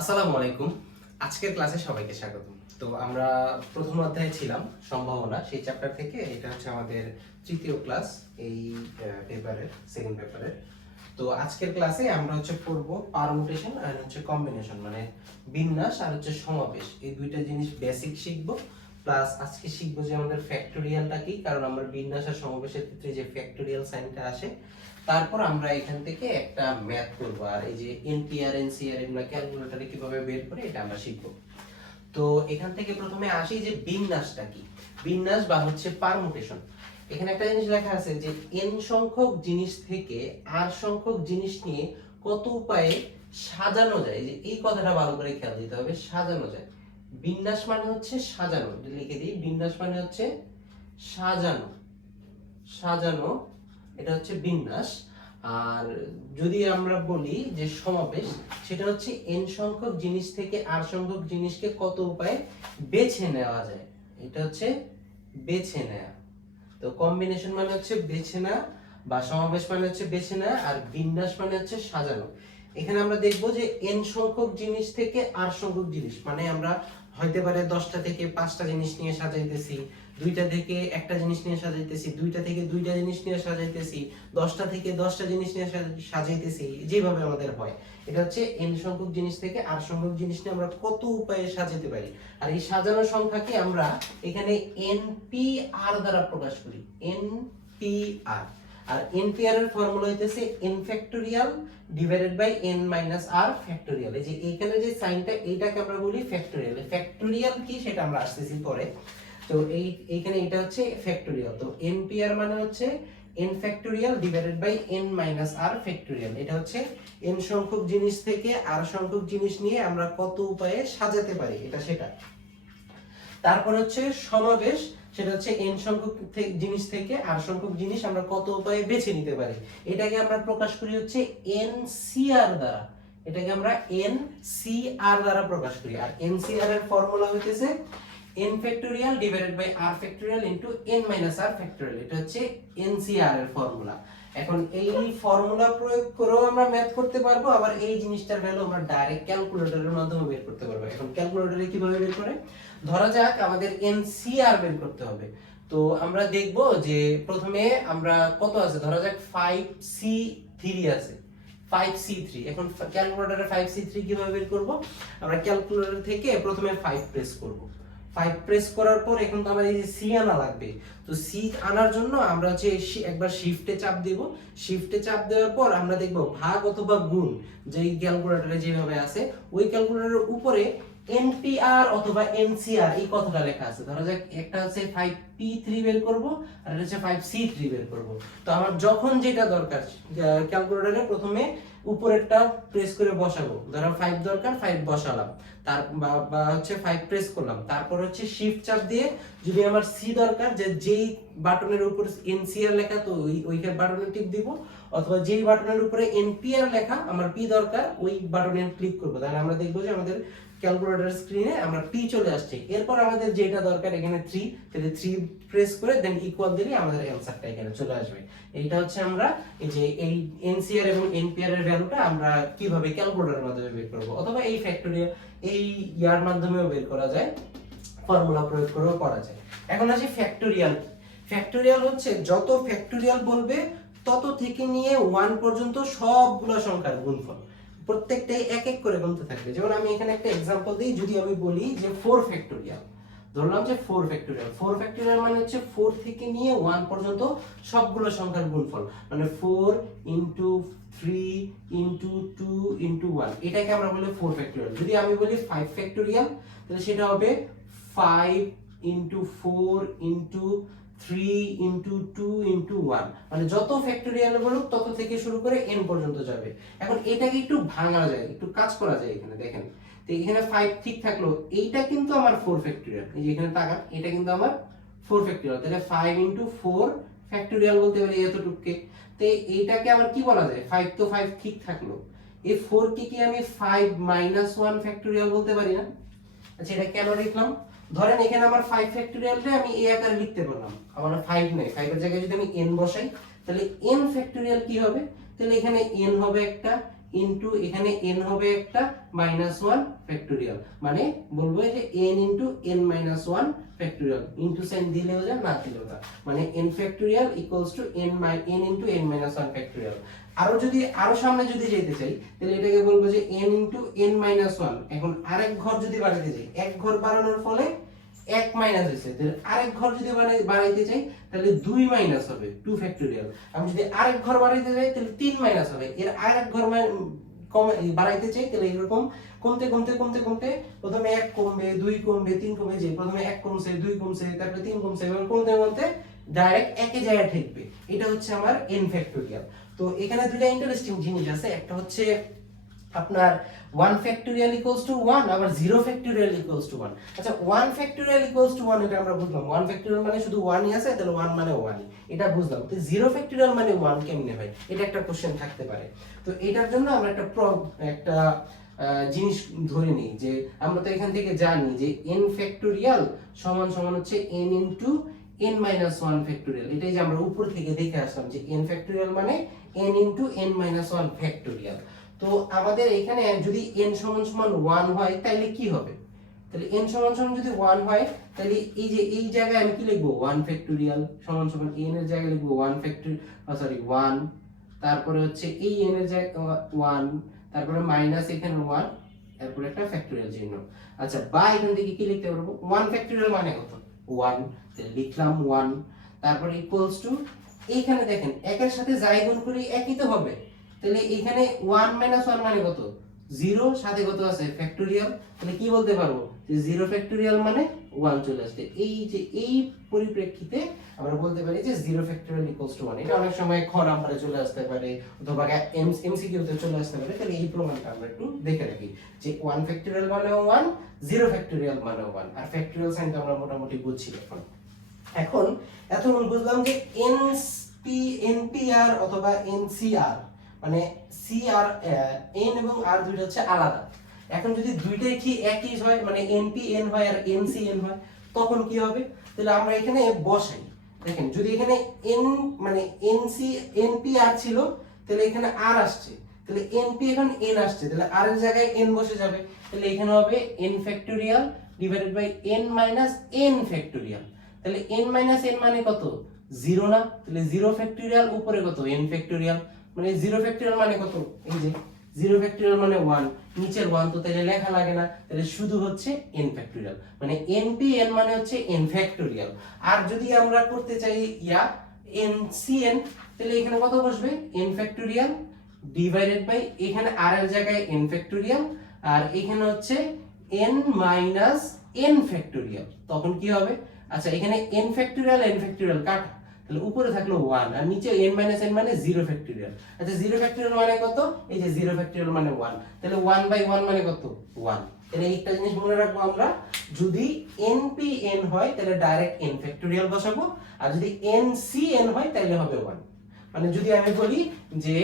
আসসালামু আলাইকুম। আজকের ক্লাসে সবাইকে স্বাগত। তো আমরা প্রথম অধ্যায়ে ছিলাম সম্ভাবনা, সেই চ্যাপ্টার থেকে এটা হচ্ছে আমাদের তৃতীয় ক্লাস এই পেপারের সেকেন্ড পেপারের। তো আজকের ক্লাসে আমরা হচ্ছে পড়ব পারমুটেশন আর হচ্ছে কম্বিনেশন, মানে বিন্যাস আর হচ্ছে সমাবেশ, এই দুইটা জিনিস বেসিক শিখবো। প্লাস আজকে শিখবো যে আমাদের ফ্যাক্টোরিয়ালটা কি, কারণ আমরা বিন্যাস আর সমাবেশের ক্ষেত্রে যে ফ্যাক্টোরিয়াল সাইনটা আসে। তারপর আমরা এখান থেকে একটা ম্যাথ করবো, আর এই যে এনপিআর এনসিআর এগুলো ক্যালকুলেটরে কিভাবে বের করে এটা আমরা শিখবো। তো এখান থেকে প্রথমে আসি যে বিন্যাসটা কি। বিন্যাস বা হচ্ছে পারমুটেশন, এখানে একটা জিনিস লেখা আছে যে n সংখ্যক জিনিস থেকে r সংখ্যক জিনিস নিয়ে কত উপায়ে সাজানো যায়। যে এই কথাটা ভালো করে খেয়াল দিতে হবে, সাজানো যায়। বিন্যাস মানে হচ্ছে সাজানো, লিখে দিই, বিন্যাস মানে হচ্ছে সাজানো, সাজানো, এটা হচ্ছে বিন্যাস। আর যদি আমরা বলি যে সমাবেশ, সেটা হচ্ছে n সংখ্যক জিনিস থেকে r সংখ্যক জিনিসকে কত উপায়ে বেছে নেওয়া যায়, এটা হচ্ছে বেছে নেওয়া। তো কম্বিনেশন মানে হচ্ছে বেছে নেওয়া, বা সমাবেশ মানে হচ্ছে বেছে নেওয়া, আর বিন্যাস মানে হচ্ছে সাজানো। এখানে আমরা দেখব যে n সংখ্যক জিনিস থেকে r সংখ্যক জিনিস, মানে আমরা হইতে পারে 10টা থেকে 5টা জিনিস নিয়ে সাজাইতেছি, 2টা থেকে একটা জিনিস নিয়ে সাজাইতেছি, 2টা থেকে 2টা জিনিস নিয়ে সাজাইতেছি, 10টা থেকে 10টা জিনিস নিয়ে সাজাইতেছি, যেভাবে আমাদের হয়। এটা হচ্ছে n সংখ্যক জিনিস থেকে r সংখ্যক জিনিস নিয়ে আমরা কত উপায়ে সাজাতে পারি। আর এই সাজানোর সংখ্যাকে আমরা এখানে npr দ্বারা প্রকাশ করি, npr। আর npr এর ফর্মুলা হইতেছে n factorial divided by n minus r factorial. এই যে এইখানে যে সাইনটা, এইটাকে আমরা বলি ফ্যাক্টোরিয়াল। ফ্যাক্টোরিয়াল কি সেটা আমরা আসতেছি পরে। তো এইখানে এটা হচ্ছে ফ্যাক্টোরিয়াল। তো npr মানে হচ্ছে n factorial divided by n minus r factorial. এটা হচ্ছে n সংখ্যক জিনিস থেকে r সংখ্যক জিনিস নিয়ে আমরা কত উপায়ে সাজাতে পারি, এটা সেটা। তারপর হচ্ছে সমাবেশ, সেটা হচ্ছে n সংখ্যক জিনিস থেকে r সংখ্যক জিনিস আমরা কত উপায়ে বেছে নিতে পারি। এটাকে আমরা প্রকাশ করি হচ্ছে NCR দ্বারা, এটাকে আমরা NCR দ্বারা প্রকাশ করি। আর NCR এর ফর্মুলা হইতেছে n factorial divided by r factorial into n minus r factorial. এটা হচ্ছে NCR এর ফর্মুলা। এখন এই ফর্মুলা প্রয়োগ করেও আমরা ম্যাথ করতে পারবো, আবার এই জিনিসটার ভ্যালু আমরা ডাইরেক্ট ক্যালকুলেটরের মাধ্যমে বের করতে পারবো। এখন ক্যালকুলেটরে কিভাবে বের করে, ধরা যাক আমাদের NCR বের করতে হবে। তো আমরা দেখব যে প্রথমে আমরা কত আছে, ধরা যাক 5C3 আছে, 5C3। এখন ক্যালকুলেটরে 5C3 কিভাবে বের করব, আমরা ক্যালকুলেটর থেকে প্রথমে 5 প্রেস করব। 5 প্রেস করার পর এখন তো আমাদের এই যে সি আনা লাগবে। তো সি আনার জন্য আমরা হচ্ছে একবার শিফটে চাপ দেব। শিফটে চাপ দেওয়ার পর আমরা দেখব ভাগ অথবা গুণ, যেই ক্যালকুলেটরে যেভাবে আছে ওই ক্যালকুলেটরের উপরে NPR অথবা NCR এই কথাটা লেখা আছে। ধরা যাক একটা হচ্ছে 5P3 বের করব, আর এটা হচ্ছে 5C3 বের করব। তো আমার যখন যেটা দরকার ক্যালকুলেটরে প্রথমে উপরেরটা প্রেস করে বসাবো। ধরো 5 দরকার, 5 বসালাম, তার বা হচ্ছে 5 প্রেস করলাম। তারপর হচ্ছে শিফট চাপ দিয়ে যদি আমার সি দরকার, যে যেই বাটনের উপর NCR লেখা তো ওইখানে বাটনে টিপ দিব, অথবা যেই বাটনের উপরে NPR লেখা আমার পি দরকার ওই বাটনে ক্লিক করব। তাহলে আমরা দেখব যে আমাদের ক্যালকুলেটর স্ক্রিনে আমরা পি চলে আসছে। এরপর আমাদের যেটা দরকার এখানে 3, তাহলে 3 প্রেস করে দেন ইকুয়াল দিলে আমাদের অ্যানসারটা এখানে চলে আসবে। এইটা হচ্ছে আমরা এই যে এই NCR এবং NPR এর ভ্যালুটা আমরা কিভাবে ক্যালকুলেটরের মাধ্যমে বের করব, অথবা এই ফ্যাক্টোরিয়াল এই ইয়ার মাধ্যমেও বের করা যায়, ফর্মুলা প্রয়োগ করেও করা যায়। এখন আসি ফ্যাক্টোরিয়াল। ফ্যাক্টোরিয়াল হচ্ছে যত ফ্যাক্টোরিয়াল বলবে তত থেকে নিয়ে 1 পর্যন্ত সবগুলো সংখ্যার গুণফল, প্রত্যেকটাই এক এক করে গুনতে থাকবে। যেমন আমি এখানে একটা एग्जांपल দিই, যদি আমি বলি যে 4 ফ্যাক্টোরিয়াল, ধরলাম যে 4 ফ্যাক্টোরিয়াল। 4 ফ্যাক্টোরিয়াল মানে হচ্ছে 4 থেকে নিয়ে 1 পর্যন্ত সবগুলো সংখ্যার গুণফল, মানে 4 3 2 1, এটাকে আমরা বলি 4 ফ্যাক্টোরিয়াল। যদি আমি বলি 5 ফ্যাক্টোরিয়াল, তাহলে সেটা হবে 5 4 3 2 1, মানে যত ফ্যাক্টোরিয়াল বলুক তত থেকে শুরু করে n পর্যন্ত যাবে। এখন এটাকে একটু ভাঙা যায়, একটু কাজ করা যায়। এখানে দেখেন, তো এখানে 5 ঠিক থাকলো, এইটা কিন্তু আমার 4 ফ্যাক্টোরিয়াল। এই যে এখানে তাকান, এটা কিন্তু আমার 4 ফ্যাক্টোরিয়াল। তাহলে 5 4 ফ্যাক্টোরিয়াল বলতে পারি এতটুকুকে। তো এইটাকে আবার কি বলা যায়, 5 তো 5 ঠিক থাকলো, এই 4 কে কি আমি 5 1 ফ্যাক্টোরিয়াল বলতে পারি না? আচ্ছা, এটা কেন লিখলাম, ধরেন এখানে আমার 5 ফ্যাক্টোরিয়ালটা আমি এই আকারে লিখতে পারলাম, আমার 5 নেই, 5 এর জায়গায় যদি আমি n বসাই তাহলে n ফ্যাক্টোরিয়াল কি হবে, তাহলে এখানে n হবে একটা, ইনটু এখানে n হবে একটা -1 ফ্যাক্টোরিয়াল, মানে বলবো যে n into n - 1 factorial, into sign দিলেও যা না দিলেও না, মানে n factorial equals to n into n - 1 factorial. আরো সামনে যদি যেতে চাই তাহলে এটাকে বলবো যে n ইনটু n - 1। এখন আরেক ঘর যদি বাড়াতে যাই, এক ঘর বাড়ানোর ফলে এক মাইনাস হয়েছে, তাহলে আরেক ঘর যদি বাড়াইতে চাই তাহলে 2 মাইনাস হবে 2 ফ্যাক্টোরিয়াল। আমি যদি আরেক ঘর বাড়াইতে যাই তাহলে 3 মাইনাস হবে, এর আরেক ঘর বাড়াইতে চাই তাহলে এরকম কমতে কমতে কমতে কমতে প্রথমে 1 কমবে, 2 কমবে, 3 কমে, যে প্রথমে 1 কমছে, 2 কমছে, তারপরে 3 কমছে, এবং কমতে কমতে ডাইরেক্ট একই জায়গায় ঠেকবে। এটা হচ্ছে আমার n ফ্যাক্টোরিয়াল। তো এখানে দুটো ইন্টারেস্টিং জিনিস আছে, একটা হচ্ছে আপনার 1 ফ্যাক্টোরিয়াল ইকুয়ালস টু 1, আবার 0 ফ্যাক্টোরিয়াল ইকুয়ালস টু 1। আচ্ছা 1 ফ্যাক্টোরিয়াল ইকুয়ালস টু 1 এটা আমরা বুঝলাম, 1 ফ্যাক্টোরিয়াল মানে শুধু 1ই আছে, তাহলে 1 মানে 1ই, এটা বুঝলাম। তো 0 ফ্যাক্টোরিয়াল মানে 1 কেমনে হয়, এটা একটা কোশ্চেন থাকতে পারে। তো এটার জন্য আমরা একটা জিনিস ধরে নিই, যে আমরা তো এখান থেকে জানি যে n ফ্যাক্টোরিয়াল সমান সমান হচ্ছে n ইনটু n - 1 ফ্যাক্টোরিয়াল। এটাই যে আমরা উপর থেকে দেখে আসলাম যে n ফ্যাক্টোরিয়াল মানে n ইনটু n - 1 ফ্যাক্টোরিয়াল। তো আমাদের এখানে যদি n সমান সমান 1 হয় তাহলে কি হবে, তাহলে n সমান সমান যদি 1 হয় তাহলে এই যে এই জায়গায় আমি কি লিখব, 1 ফ্যাক্টোরিয়াল সমান সমান n এর জায়গায় লিখব 1 ফ্যাক্টোরিয়াল 1, তারপরে হচ্ছে এই n এর জায়গায় 1, তারপরে মাইনাস এখানে 1, তারপরে একটা ফ্যাক্টোরিয়াল চিহ্ন। আচ্ছা বা এখান থেকে কি লিখতে পারবো, 1 ফ্যাক্টোরিয়াল মানে কত 1, তাহলে লিখলাম 1, তারপরে ইকুয়ালস টু এইখানে দেখেন একের সাথে যাই গুণ করি একই তো হবে, তাহলে এখানে 1 - 1 মানে কত 0, সাথে কত আছে ফ্যাক্টোরিয়াল, তাহলে কি বলতে পারবো যে 0 ফ্যাক্টোরিয়াল মানে 1 চলে আসছে। এই যে এই পরিপ্রেক্ষিতে আমরা বলতে পারি যে 0 ফ্যাক্টোরিয়াল ইকুয়ালস টু 1। এটা অনেক সময় খ নাম্বারে চলে আসতে পারে অথবা এমসিকিউ তে চলে আসতে পারে, তাহলে এই প্রমাণটা আমরা একটু দেখে রাখি যে 1 ফ্যাক্টোরিয়াল মানে 1, 0 ফ্যাক্টোরিয়াল মানে 1, আর ফ্যাক্টোরিয়াল সাইনটা আমরা মোটামুটি বুঝছি। এখন এতক্ষণ বুঝলাম যে এনপিআর অথবা এনসিআর, মানে সি আর এন এবং আর দুইটা হচ্ছে আলাদা। এখন যদি দুইটাই কি একই হয়, মানে এনপিএন হয় আর এনসিএন হয়, তখন কি হবে, তাহলে আমরা এখানে বসাই। দেখেন যদি এখানে এন মানে এনপিআর ছিল, তাহলে এখানে আর আসছে, তাহলে এনপি এখন এন আসছে, তাহলে আর এর জায়গায় এন বসে যাবে, তাহলে এখানে হবে n factorial divided by n minus n factorial. তাহলে n - n মানে কত 0 না, তাহলে 0 ফ্যাক্টোরিয়াল উপরে কত n ফ্যাক্টোরিয়াল, মানে 0 ফ্যাক্টোরিয়াল মানে কত, এই যে 0 ফ্যাক্টোরিয়াল মানে 1, নিচের 1 তো তাহলে লেখা লাগে না, তাহলে শুধু হচ্ছে n ফ্যাক্টোরিয়াল, মানে npn মানে হচ্ছে n ফ্যাক্টোরিয়াল। আর যদি আমরা করতে চাই ইয়া ncn, তাহলে এখানে কত বসবে n ফ্যাক্টোরিয়াল ডিভাইডেড বাই এখানে r এর জায়গায় n ফ্যাক্টোরিয়াল, আর এখানে হচ্ছে n মাইনাস n ফ্যাক্টোরিয়াল। তখন কি হবে, আচ্ছা এখানে n ফ্যাক্টোরিয়াল কাটা, তাহলে উপরে থাকলো 1 আর নিচে n - n মানে 0 ফ্যাক্টোরিয়াল। আচ্ছা 0 ফ্যাক্টোরিয়াল মানে কত, এই যে 0 ফ্যাক্টোরিয়াল মানে 1, তাহলে 1/1 মানে কত 1। তাহলে একটা জিনিস মনে রাখবো আমরা, যদি npn হয় তাহলে ডাইরেক্ট n ফ্যাক্টোরিয়াল বসাবো, আর যদি ncn হয় তাহলে হবে 1। মানে যদি আমি বলি যে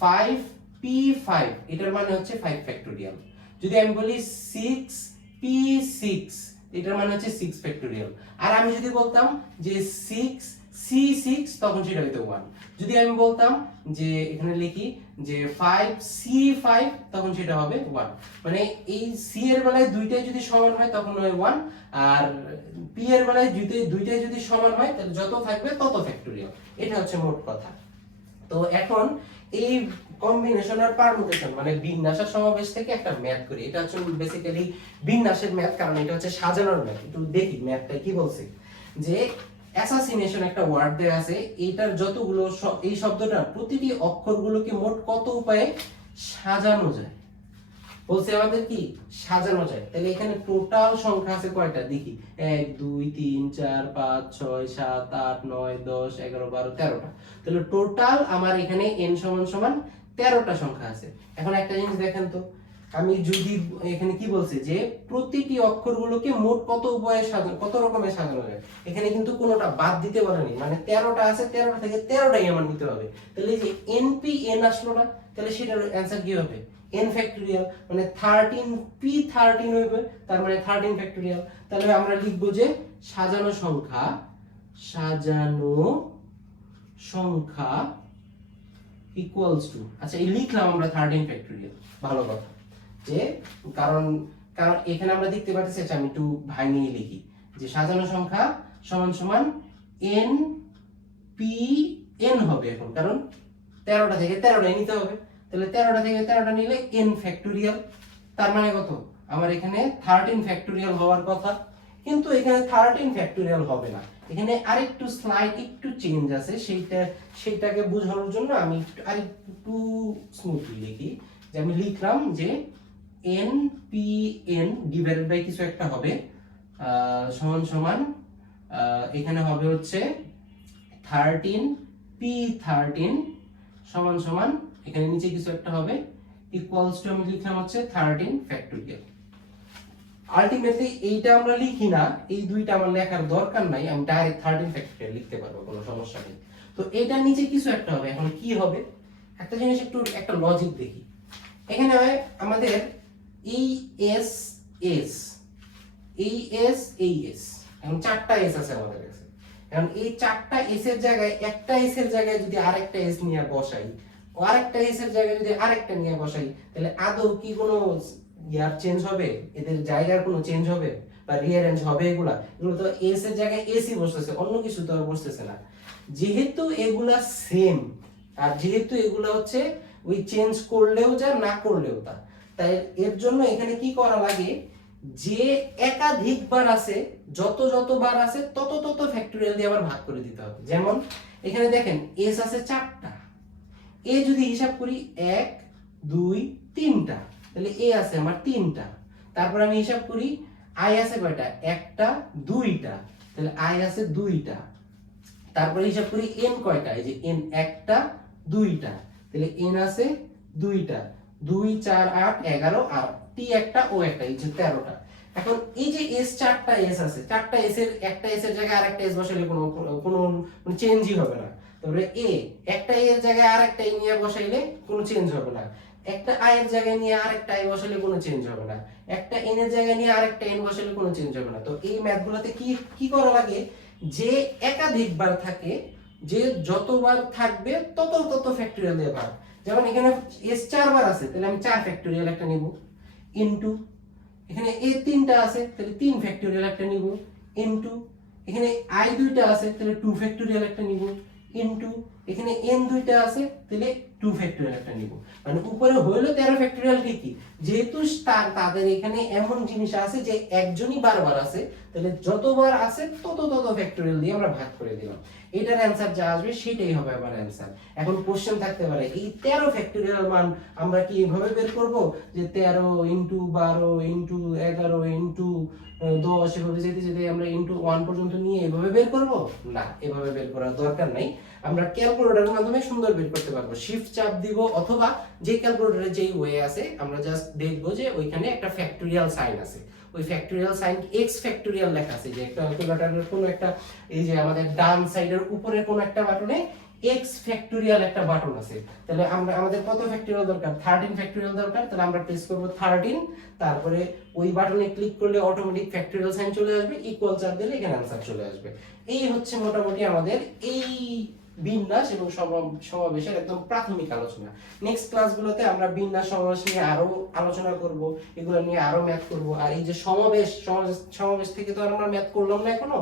5p5 এটার মানে হচ্ছে 5 ফ্যাক্টোরিয়াল, যদি আমি বলি 6p6 এটার মানে হচ্ছে 6 ফ্যাক্টোরিয়াল, আর আমি যদি বলতাম যে 6c6 তখন সেটা হইতো 1। যদি আমি বলতাম যে এখানে লিখি যে 5c5 তখন সেটা হবে 1। মানে এই c এর বেলায় দুইটাই যদি সমান হয় তখন হয় 1, আর p এর বেলায় দুইটাই যদি সমান হয় তাহলে যত থাকবে তত ফ্যাক্টোরিয়াল। এটা হচ্ছে মোট কথা। তো এখন এই কম্বিনেশন আর পারমুটেশন মানে বিন্যাস আর সমাবেশ থেকে একটা ম্যাথ করি। এটা হচ্ছে বেসিক্যালি বিন্যাসের ম্যাথ, কারণ এটা হচ্ছে সাজানোর ম্যাথ। একটু দেখি ম্যাথটা কি বলছে, যে অ্যাসাসিনেশন একটা ওয়ার্ড দেয়া আছে, এইটার যতগুলো এই শব্দটা প্রতিটি অক্ষরগুলোকে মোট কত উপায়ে সাজানো যায় বলছে আমাদের, কি সাজানো যায়। তাহলে এখানে টোটাল সংখ্যা আছে কয়টা দেখি, 1 2 3 4 5 6 7 8 9 10 11 12 13টা। তাহলে টোটাল আমার এখানে n সমান সমান 13টা সংখ্যা আছে। এখন একটা জিনিস দেখেন তো, আমি যদি এখানে কি বলছে যে প্রতিটি অক্ষরগুলোকে মোট কত উপায়ে সাজানো, কত রকমের সাজানো যায়, এখানে কিন্তু কোনোটা বাদ দিতে বলেনি, মানে 13টা আছে, 13টা থেকে 13টাই আমার নিতে হবে। তাহলে এই যে npn আসলো না, তাহলে সেটার অ্যানসার কি হবে n ফ্যাক্টোরিয়াল, মানে 13p13 হবে, তার মানে 13 ফ্যাক্টোরিয়াল। তাহলে আমরা লিখবো যে সাজানো সংখ্যা ইকুয়ালস টু, আচ্ছা এই লিখলাম আমরা 13 ফ্যাক্টোরিয়াল, ভালো কথা, যে কারণ কারণ এখানে আমরা দেখতে পাচ্ছি, আচ্ছা আমি একটু ভাঙিয়ে লিখি, যে সাজানো সংখ্যা সমান সমান n p n হবে এখন, কারণ 13টা থেকে 13টাই নিতে হবে, তাহলে 13টা থেকে 13টা নিলে n ফ্যাক্টোরিয়াল, তার মানে কত, আমার এখানে 13 ফ্যাক্টোরিয়াল হওয়ার কথা, কিন্তু এখানে 13 ফ্যাক্টোরিয়াল হবে না, এখানে আরেকটু স্লাইড একটু চেঞ্জ আছে, সেইটাকে বোঝানোর জন্য আমি আরেকটু স্মুথলি লিখি, যে আমি লিখলাম যে n p n divided by কিছু একটা হবে সমান সমান এখানে হবে হচ্ছে 13 p 13 সমান সমান এখানে নিচে কিছু একটা হবে ইকুয়ালস টু, আমি লিখলাম হচ্ছে 13 ফ্যাক্টোরিয়াল। আলটিমেটলি এইটা আমরা লিখি না, এই দুইটা আমার লেখার দরকার নাই, আমি ডাইরেক্ট 13 ফ্যাক্টোরিয়াল লিখতে পারবো, কোনো সমস্যা নেই। তো এটার নিচে কিছু একটা হবে, এখন কি হবে একটা জিনিস একটু একটা লজিক দেখি, এখানে হয় আমাদের এই এস এস এই এস এই এস, এখন চারটা এস আছে আমাদের কাছে, এখন এই চারটা এস এর জায়গায় একটা এস এর জায়গায় যদি আরেকটা এস নিয়ে বসাই, আরেকটা এস এর জায়গায় যদি আরেকটা নিয়ে বসাই, তাহলে আদৌ কি কোনো ইয়ার চেঞ্জ হবে, এদের জায়গার কোনো চেঞ্জ হবে বা রিঅ্যারেঞ্জ হবে? এগুলো তো এস এর জায়গায় এসই বসতেছে, অন্য কিছু তো আর বসতেছে না। যেহেতু এগুলা সেম, আর যেহেতু এগুলা হচ্ছে ওই চেঞ্জ করলেও যা না করলেও তা, তাই এর জন্য এখানে কি করা লাগে, যে একাধিকবার আছে যতবার আছে তত ফ্যাক্টোরিয়াল দিয়ে আবার ভাগ করে দিতে হবে। যেমন এখানে দেখেন এস আছে 4টা, এ যদি হিসাব করি 1 2 3টা, তাহলে এ আছে আমার 3টা, তারপর আমি হিসাব করি আই আছে কয়টা, 1টা 2টা, তাহলে আই আছে 2টা, তারপরে হিসাব করি এন কয়টা, এই যে এন 1টা 2টা, তাহলে এন আছে 2টা, 2 4 8 11 আর টি একটা ও একটা, এই যে 13টা। এখন এই যে এস 4টা এস আছে, 4টা এস এর একটা এস এর জায়গায় আরেকটা এস বসালে কোনো চেঞ্জই হবে না। তারপরে এ একটা এর জায়গায় আরেকটা এ নিয়ে বসাইলে কোনো চেঞ্জ হবে না, একটা আই এর জায়গায় নিয়ে আরেকটা আই বসালে কোনো চেঞ্জ হবে না, একটা এন এর জায়গায় নিয়ে আরেকটা এন বসালে কোনো চেঞ্জ হবে না। তো এই ম্যাথগুলোতে কি কি করা লাগে, যে একাধিকবার থাকে, যে যতবার থাকবে তত ফ্যাক্টোরিয়াল দিয়ে ভাগ। যেমন এখানে এস 4বার আছে, তাহলে আমি 4 ফ্যাক্টোরিয়াল একটা নিব, ইনটু এখানে এ 3টা আছে, তাহলে 3 ফ্যাক্টোরিয়াল একটা নিব, ইনটু এখানে আই 2টা আছে, তাহলে 2 ফ্যাক্টোরিয়াল একটা নিব, ইনটু এখানে এন 2টা আছে, তাহলে 2 ফ্যাক্টোরিয়াল একটা নিব। মানে উপরে হইলো 13 ফ্যাক্টোরিয়াল ঠিকই, যেহেতু তাদের এখানে এমন জিনিস আছে যে একজনই বারবার আছে, তাহলে যতবার আছে তত ফ্যাক্টোরিয়াল দিয়ে আমরা ভাগ করে দিলাম। এটার অ্যানসার যা আসবে সেটাই হবে আমার অ্যানসার। এখন কোশ্চেন থাকতে পারে এই 13 ফ্যাক্টোরিয়াল মান আমরা কি এভাবে বের করব, যে 13 ইনটু 12 ইনটু 11 ইনটু 10 এভাবে যেতে যেতে আমরা ইনটু 1 পর্যন্ত নিয়ে এভাবে বের করব? না, এভাবে বের করার দরকার নাই, আমরা ক্যালকুলেটরের মাধ্যমে সুন্দর বের করতে পারবো। শিফট চাপ দিব, অথবা যে ক্যালকুলেটরে যেই ওয়ে আছে আমরা জাস্ট দেখবো যে ওইখানে একটা ফ্যাক্টোরিয়াল সাইন আছে, ওই ফ্যাক্টোরিয়াল সাইন এক্স ফ্যাক্টোরিয়াল লেখা আছে, যে ক্যালকুলেটরের কোনো একটা এই যে আমাদের ডান সাইডের উপরে কোনো একটা বাটনে এক্স ফ্যাক্টোরিয়াল একটা বাটন আছে, তাহলে আমরা আমাদের কত ফ্যাক্টোরিয়াল দরকার, 13 ফ্যাক্টোরিয়াল দরকার, তাহলে আমরা প্রেস করব 13, তারপরে ওই বাটনে ক্লিক করলে অটোমেটিক ফ্যাক্টোরিয়াল সাইন চলে আসবে, ইকুয়াল চাপ দিলে এখানে आंसर চলে আসবে। এই হচ্ছে মোটামুটি আমাদের এই বিন্যাস এবং সমাবেশের একদম প্রাথমিক আলোচনা। নেক্সট ক্লাসগুলোতে আমরা বিন্যাস সমাবেশ নিয়ে আরো আলোচনা করব, এগুলো নিয়ে আরো ম্যাথ করব। আর এই যে সমাবেশ থেকে তো আমরা ম্যাথ করলাম না এখনো,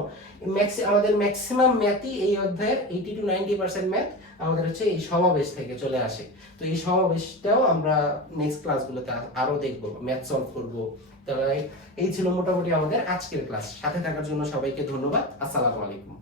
আমাদের ম্যাক্সিমাম ম্যাথই এই অধ্যায়ের 80 to 90% ম্যাথ আমাদের হচ্ছে এই সমাবেশ থেকে চলে আসে। তো এই সমাবেশটাও আমরা নেক্সট ক্লাসগুলোতে আরো দেখব, ম্যাথ সলভ করব। তাহলে এই ছিল মোটামুটি আমাদের আজকের ক্লাস। সাথে থাকার জন্য সবাইকে ধন্যবাদ। আসসালামু আলাইকুম।